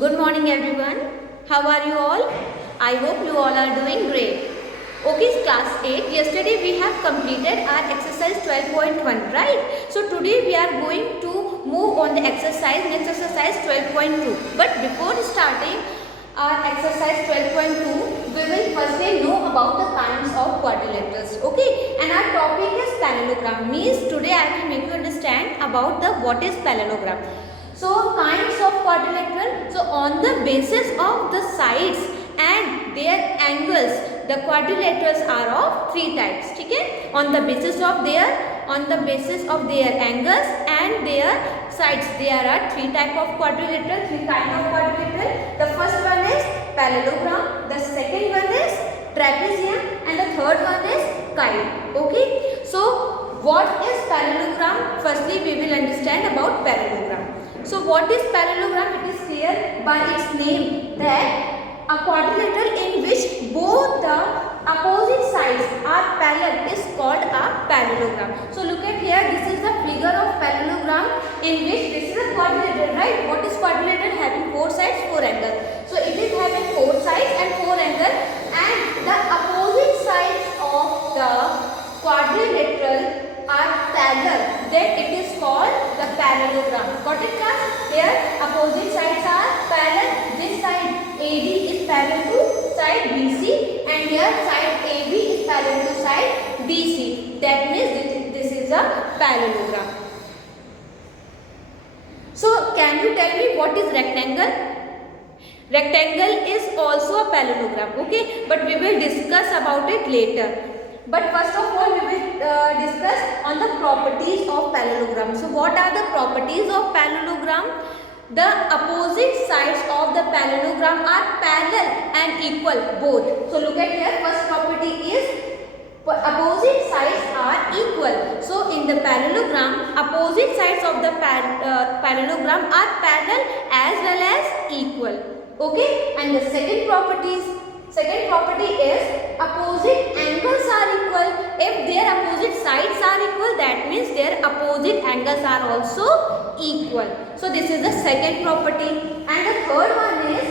Good morning everyone. How are you all? I hope you all are doing great. Okay, class 8. Yesterday we have completed our exercise 12.1, right? So today we are going to move on the next exercise 12.2. But before starting our exercise 12.2, we will firstly know about the kinds of quadrilaterals. Okay, and our topic is parallelogram. Means today I will make you understand about the what is parallelogram. So kinds of quadrilateral. So on the basis of the sides and their angles, the quadrilaterals are of three types. ठीक है? On the basis of their angles and their sides, there are three type of quadrilateral, three kind of quadrilateral. The first one is parallelogram, the second one is trapezium, and the third one is kite. Okay? So what is parallelogram? Firstly, we will understand about parallelogram. So what is parallelogram? It is clear by its name that a quadrilateral in which both the opposite sides are parallel is called a parallelogram. So look at here, this is the figure of parallelogram in which this is a quadrilateral, right? What is quadrilateral? Having four sides, four angles. So it is having four sides and four angles, and the opposite sides of the quadrilateral are parallel, then it is called the parallelogram. Got it, class? Here opposite sides are parallel. This side AD is parallel to side BC, and here side AB is parallel to side BC. That means this is a parallelogram. So can you tell me what is rectangle? Rectangle is also a parallelogram, okay, but we will discuss about it later. But first of all, we will discuss on the properties of parallelogram. So what are the properties of parallelogram? The opposite sides of the parallelogram are parallel and equal both. So look at here, first property is opposite sides are equal. So in the parallelogram, opposite sides of the parallelogram are parallel as well as equal. Okay, and the second property is opposite angles are equal. If their opposite sides are equal, that means their opposite angles are also equal. So this is the second property. And the third one is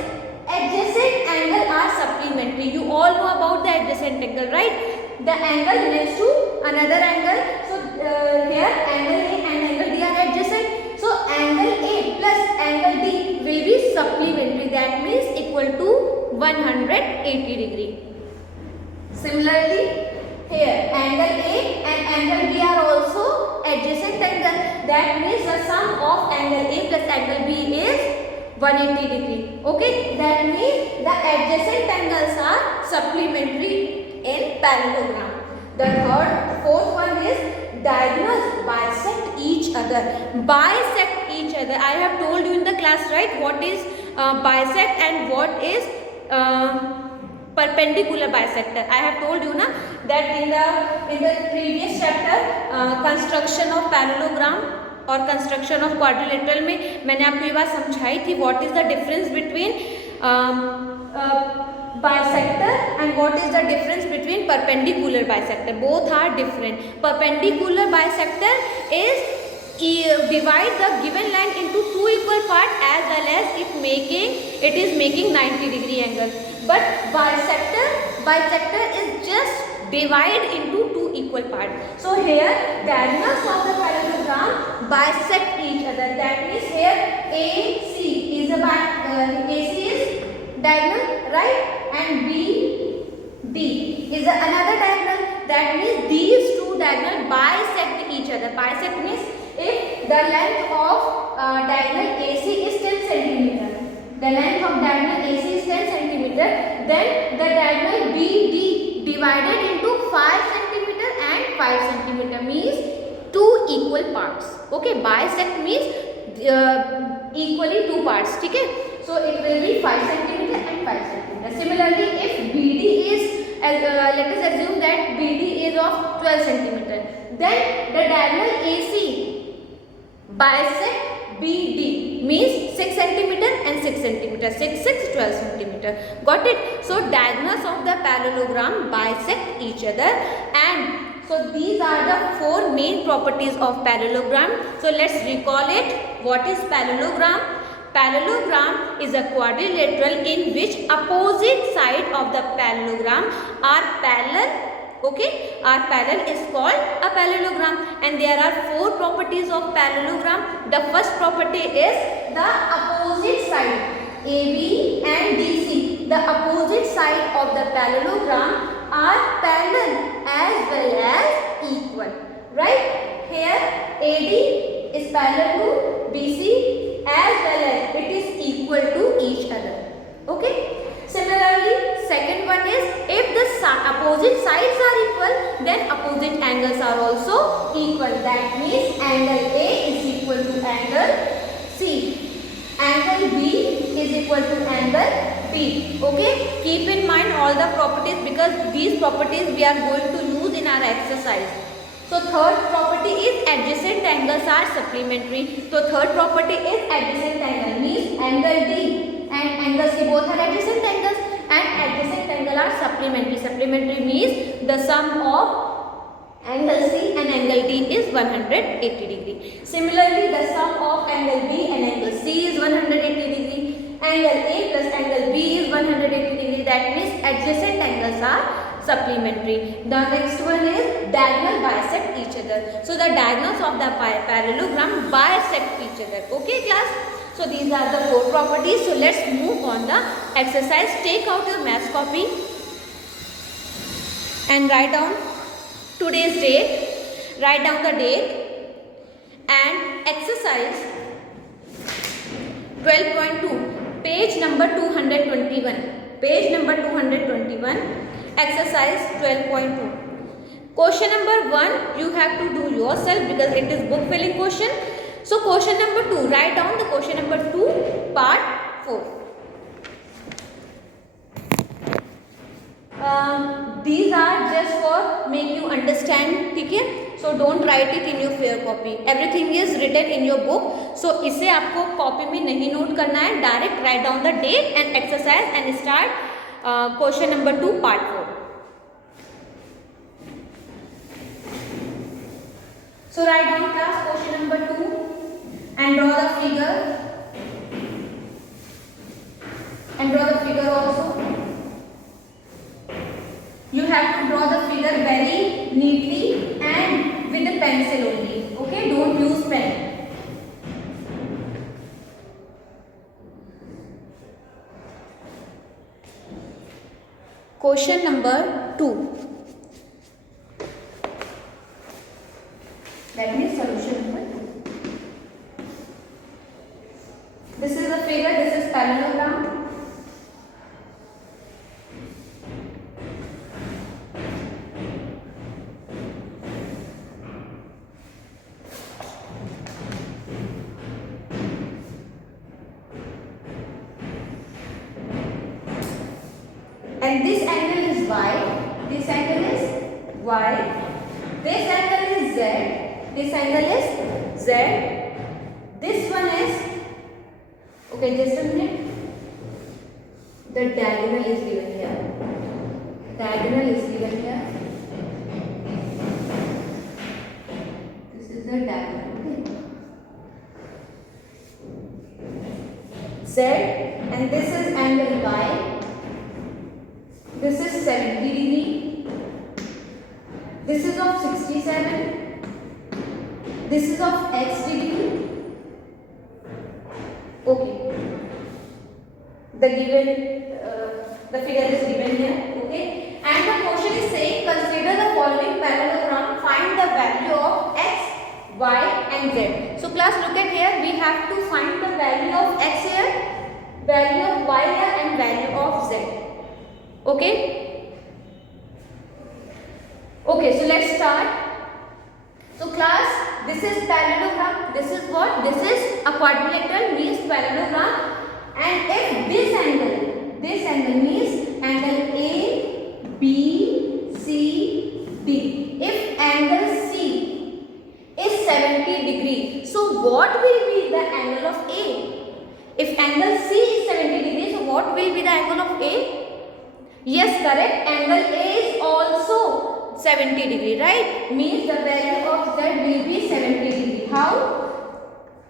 adjacent angle are supplementary. You all know about the adjacent angle, right? The angle relates to another angle. So here angle A and angle D are adjacent. So angle A plus angle D will be supplementary. That means equal to 180 degree. Similarly, here angle A and angle B are also adjacent angle. That means the sum of angle A plus angle B is 180 degree. Okay, that means the adjacent angles are supplementary in parallelogram. The fourth one is diagonals bisect each other. Bisect each other. I have told you in the class, right, what is bisect and what is perpendicular bisector. I have told you na that in the previous chapter construction of parallelogram और construction of quadrilateral में मैंने आपको ये बात समझाई थी. What is the difference between bisector and what is the difference between perpendicular bisector? Both are different. Perpendicular bisector is divide the given line into two equal parts as well as it is making 90 degree angle. But bisector is just divide into two equal parts. So here diagonals of the parallelogram bisect each other. That means here AC is diagonal, right? And BD is another diagonal. That means these two diagonal bisect each other. Bisect means if the length of diagonal AC is 10 cm, the length of diagonal AC is 10 cm, then the diagonal BD divided into 5 cm and 5 cm means two equal parts. Okay, bisect means equally two parts. Okay, so it will be 5 cm and 5 cm. Similarly, if BD is let us assume that BD is of 12 cm, then the diagonal AC bisect BD means 6 cm and 6 cm. 6, 12 cm. Got it? So diagonals of the parallelogram bisect each other, and so these are the four main properties of parallelogram. So let's recall it. What is parallelogram? Parallelogram is a quadrilateral in which opposite side of the parallelogram are parallel. Okay, are parallel is called a parallelogram, and there are four properties of parallelogram. The first property is the opposite side AB and DC. The opposite side of the parallelogram are parallel as well as equal. Right? Here AD is parallel to BC as well as it is equal to each other. Okay. Similarly, second one is if the opposite sides are equal, then opposite angles are also equal. That means angle A is equal to angle C. Angle B is equal to angle B. Okay. Keep in mind all the properties because these properties we are going to use in our exercise. So third property is adjacent angles are supplementary. So third property is adjacent angle means angle D and angle C both are adjacent angles, and adjacent angle are supplementary. Supplementary means the sum of angle C and angle D is 180 degree. Similarly, the sum of angle B and angle C is 180 degree. Angle A plus angle B is 180 degree. That means adjacent angles are supplementary. The next one is diagonal bisect each other. So the diagonals of the parallelogram bisect each other. Okay class? So these are the four properties. So let's move on the exercise. Take out your maths copy and write down today's date. Write down the date and exercise 12.2, page number 221. Page number 221, exercise 12.2. Question number 1 you have to do yourself because it is book filling question. So question number 2, write down the question number 2 part 4. These are just for make you understand, ठीक है? So don't write it in your fair copy. Everything is written in your book. So इसे आपको copy में नहीं note करना है. Direct write down the date and exercise and start question number 2 part 4. So write down class question number 2 and draw the figure. And draw the figure also. You have to draw the figure very neatly and with the pencil only. Okay, don't use pen. Question number 2. That means solution number 2. This is the figure, this is parallelogram. And this angle is Y, this angle is Y, this angle is Z, this angle is Z, this one is, okay just a minute, the diagonal is given here, diagonal is given here, this is the diagonal, okay. Z and this is angle Y. This is 70 degree. This is of 67. This is of x degree. Okay. The figure is given here. Okay. And the question is saying consider the following parallelogram. Find the value of x, y, and z. So class, look at here. We have to find the value of x here, value of y here, and value of z. Okay. Okay, so let's start. So class, this is parallelogram. This is what? This is a quadrilateral means parallelogram. And if this angle means angle A, B, C, D. If angle C is 70 degree, so what will be the angle of A? If angle C is 70 degree, so what will be the angle of A? Yes, correct. Angle A is also 70 degree, right? Means the value of Z will be 70 degree. How?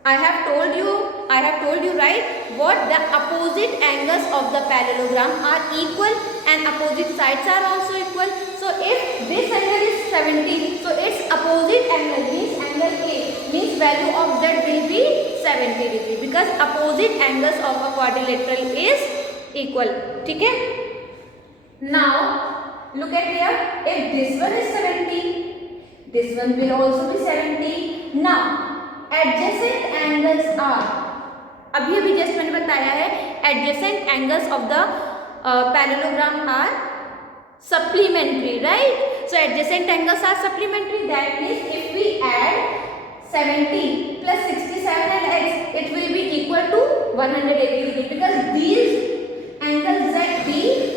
I have told you, I have told you, right, what the opposite angles of the parallelogram are equal and opposite sides are also equal. So if this angle is 70, so its opposite angle means angle A means value of Z will be 70 degree, because opposite angles of a quadrilateral is equal. ठीक है? Now look at here, if this one is 70, this one will also be 70. Now adjacent angles are, अभी just मैंने बताया है, adjacent angles of the parallelogram are supplementary, right? So adjacent angles are supplementary. That means if we add 70 plus 67 and x, it will be equal to 180 degree, because these angles ZB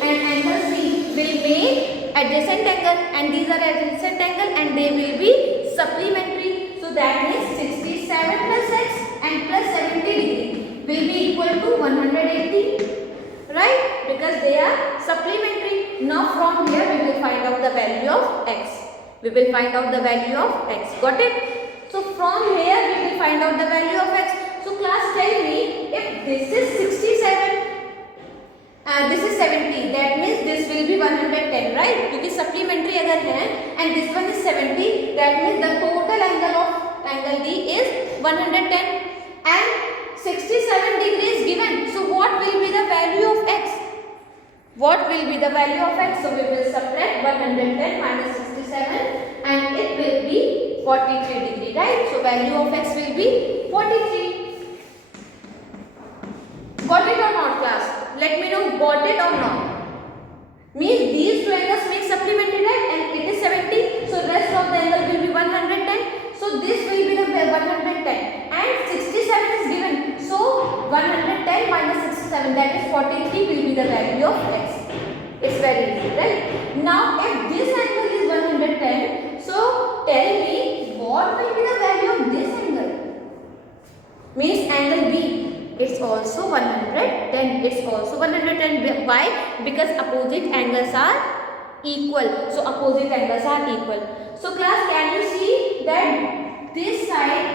and angle C will make adjacent angle, and these are adjacent angle and they will be supplementary. So that means 67 plus x and plus 70 degree will be equal to 180, right? Because they are supplementary. Now from here we will find out the value of x. We will find out the value of x. Got it? So from here we will find out the value of x. So class, tell me, if this is 67, this is 70, that means this will be 110, right? क्योंकि supplementary अगर है and this one is 70, that means the total angle of angle D is 110 and 67 degree is given. So what will be the value of x? What will be the value of x? So we will subtract 110 minus 67 and it will be 43 degree, right? So value of x will be 43. Got it or not, class? Let me know, got it or not? Means these two angles make supplementary, right? And it is 70. So rest of the angle will be 110. So this will be the 110 and 67 is given. So 110 minus 67, that is 43, will be the value of x. It's very easy, right? Now if this angle is 110, so tell me what will be the value of this angle? Means angle B. It's also 110. It's also 110. Why? Because opposite angles are equal. So opposite angles are equal. So class, can you see that this side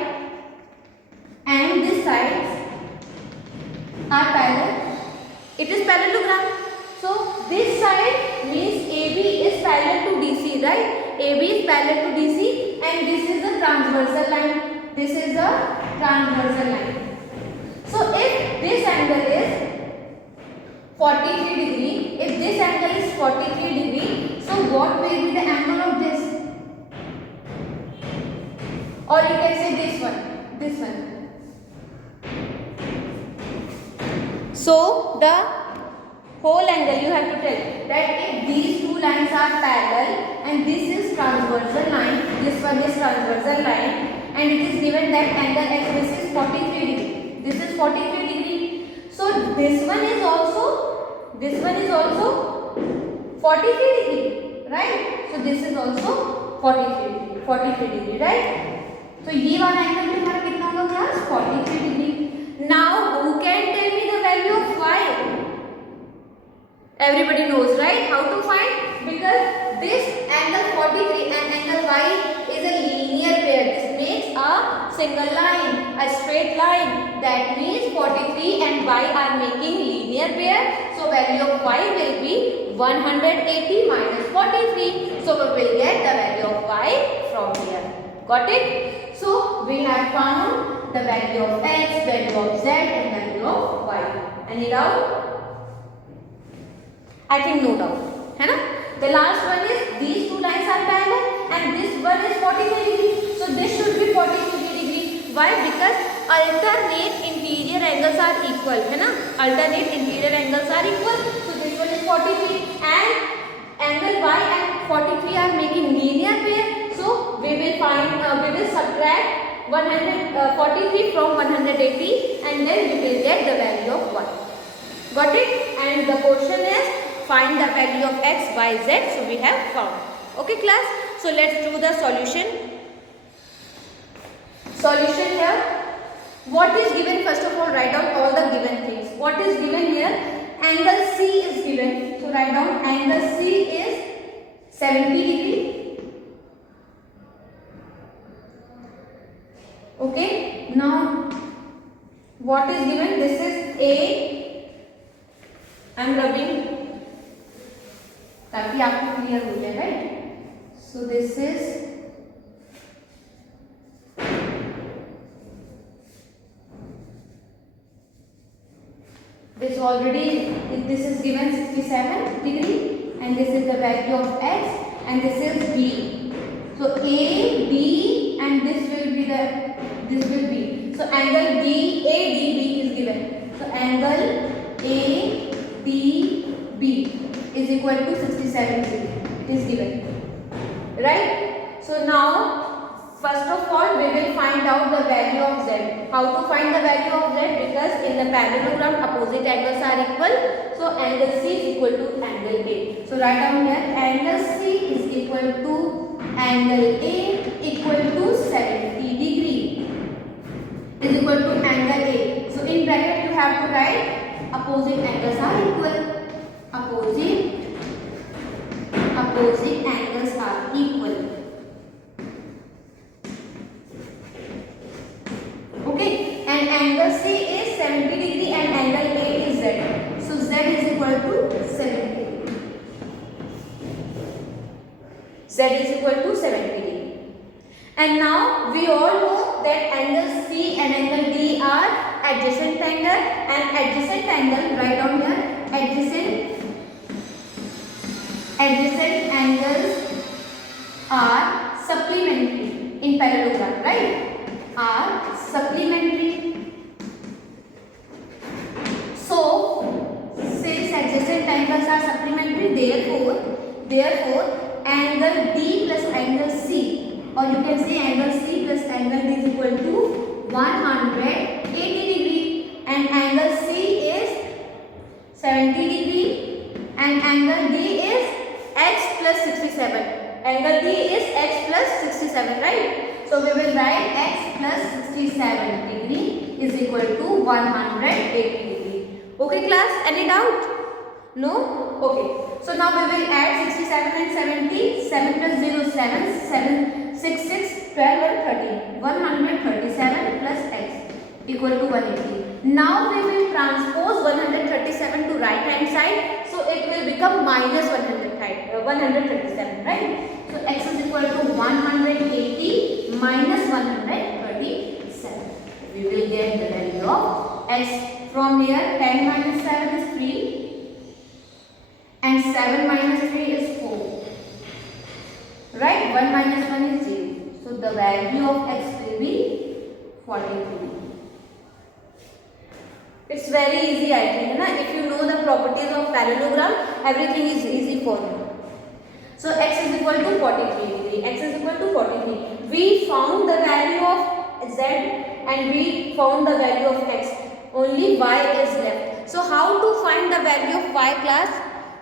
and this side are parallel? It is parallelogram. So this side means AB is parallel to DC, right? AB is parallel to DC and this is a transversal line. This is a transversal line. So if this angle is 43 degree, if this angle is 43 degree, so what will be the angle of this? Or you can say this one, this one. So the whole angle you have to tell that if these two lines are parallel and this is transversal line, this one is transversal line, and it is given that angle x, this is 43 degree. This is 43 degree. So this one is also 43 degree, right? So this is also 43 degree, right? So ये वाला angle भी हमारा कितना होगा class? 43 degree. Now who can tell me the value of y? Everybody knows, right? How to find? Because this angle 43 and angle y is a linear pair. This makes a single line, a straight line. That means 43 and y are making linear pair. So value of y will be 180 minus 43. So we will get the value of y from here. Got it? So we have found the value of x, value of z and value of y. Any doubt? I think no doubt. है ना? The last one is these two lines are parallel and this one is 43 degree. So this should be 43 degree. Why? Because alternate interior angles are equal. है ना? Alternate interior angles are equal. So this one is 43 and angle y and 43 are making linear pair. So we will subtract 43 from 180 and then we will get the value of y. Got it? And the question is find the value of x, y, z. So we have found. Okay class. So let's do the solution. Solution here. What is given? First of all, write down all the given things. What is given here? Angle C is given. So write down angle C is 70 degree. Okay. Now what is given? This is A. I am rubbing ताकि आपको clear हो जाए, right? So this is this already, this is given 67 degree and this is the value of x and this is b. So a, b and this will be. So angle DADB is given. So angle ADB is equal to 67 degree. It is given, right? So now first of all we will find out the value of z. How to find the value of z? Because in the parallelogram opposite angles are equal. So angle C is equal to angle A. So write down here angle C is equal to angle A equal to 70 degree. Is equal to angle A. So in bracket you have to write opposite angles are equal. Opposite angles are equal. Okay, and angle C is 70 degree and angle A is Z. So Z is equal to 70 degree. Z is equal to 70 degree. And now we all know that angle C and angle D are adjacent angle, and adjacent angle, write down here, adjacent angles are supplementary in parallelogram, right? Are supplementary. So since adjacent angles are supplementary, therefore angle D plus angle C, or you can say angle C plus angle D is equal to 180 degree, and angle C is 70 degree and angle D is x plus 67. Angle D is x plus 67, right? So we will write x plus 67 degree is equal to 180 degree. Okay class, any doubt? No? Okay. So now we will add 67 and 70. 7 plus 0 7, 7 6 6 12 and 13. 137 plus x equal to 180. Now we will transpose 137 to right hand side. So it will become minus 137, right? So x is equal to 180 minus 137. We will get the value of x. From here 10 minus 7 is 3 and 7 minus 3 is 4. Right? 1 minus 1 is 0. So the value of x will be 43. It's very easy, I think. If you know the properties of parallelogram, everything is easy for you. So x is equal to 43 degree. X is equal to 43. We found the value of z and we found the value of x. Only y is left. So how to find the value of y, class?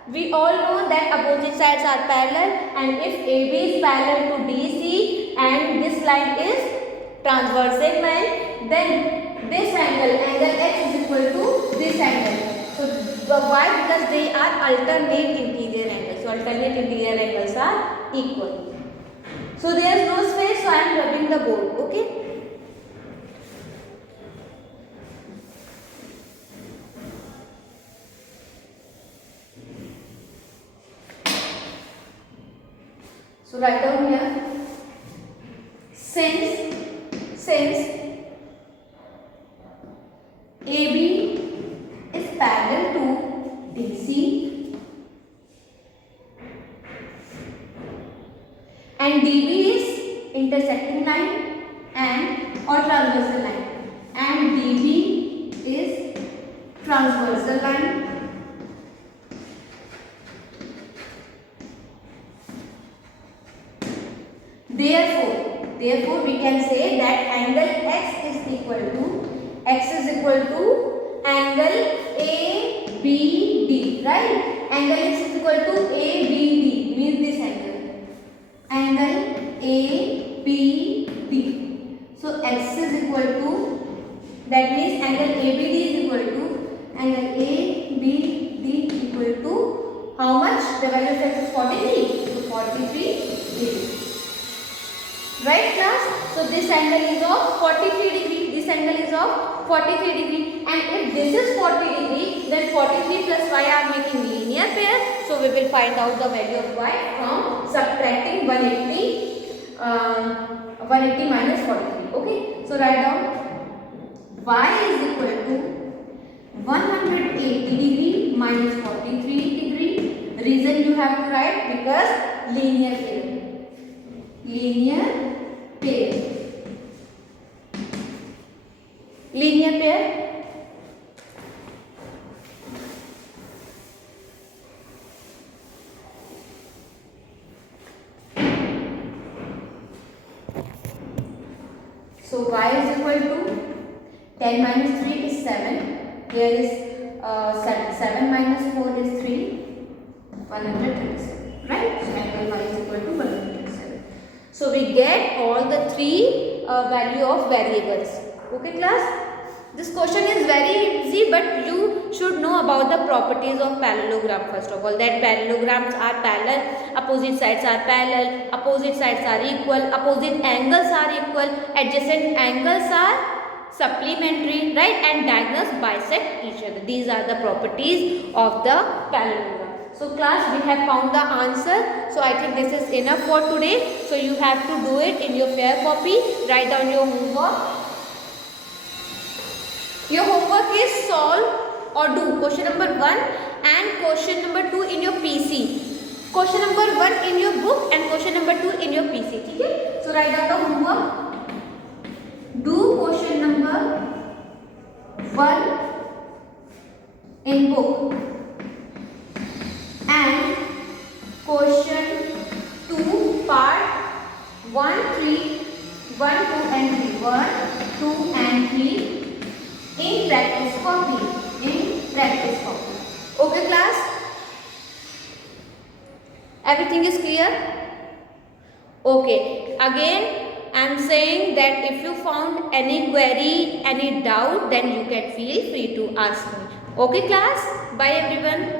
We all know that opposite sides are parallel, and if AB is parallel to DC and this line is transversal line, then this angle x is equal to this angle. So why? Because they are alternate interior angles. So alternate interior angles are equal. So there is no space, so I am rubbing the board. Okay. So write down here, since AB is parallel to DC and DB is intersecting line or transversal line, and DB is transversal line. Therefore we can say that angle x is equal to angle ABD, right? Angle x is equal to ABD, means this angle ABD. So x is equal to, that means angle ABD is equal to angle ABD equal to how much? The value of x is 43. So 43 degree. Right class? So this angle is of 43 degree. This angle is of 43 degree, and if this is 40 degree, then 43 plus y are making linear pair. So we will find out the value of y from subtracting 180 minus 43. Okay, so write down y is equal to 180 degree minus 43 degree. Reason you have to write, because linear pair. Linear pair. Linear pair. So y is equal to 10 minus 3 is 7. Here is 7 minus 4 is 3. 137. Right? So angle y is equal to 137. So we get all the three value of variables. Okay class? This question is very easy, but you should know about the properties of parallelogram first of all. That parallelograms are parallel, opposite sides are parallel, opposite sides are equal, opposite angles are equal, adjacent angles are supplementary, right? And diagonals bisect each other. These are the properties of the parallelogram. So class, we have found the answer. So I think this is enough for today. So you have to do it in your fair copy. Write down your homework. Your homework is solve or do question number 1 and question number 2 in your PC. Question number 1 in your book and question number 2 in your PC. Okay? So write down the homework. Do question number 1 in book and question 2 part 1, 3, 1, 2 and 3. 1, 2 and 3 in practice copy. In practice copy. Okay class? Everything is clear? Okay. Again, I am saying that if you found any query, any doubt, then you can feel free to ask me. Okay class? Bye everyone.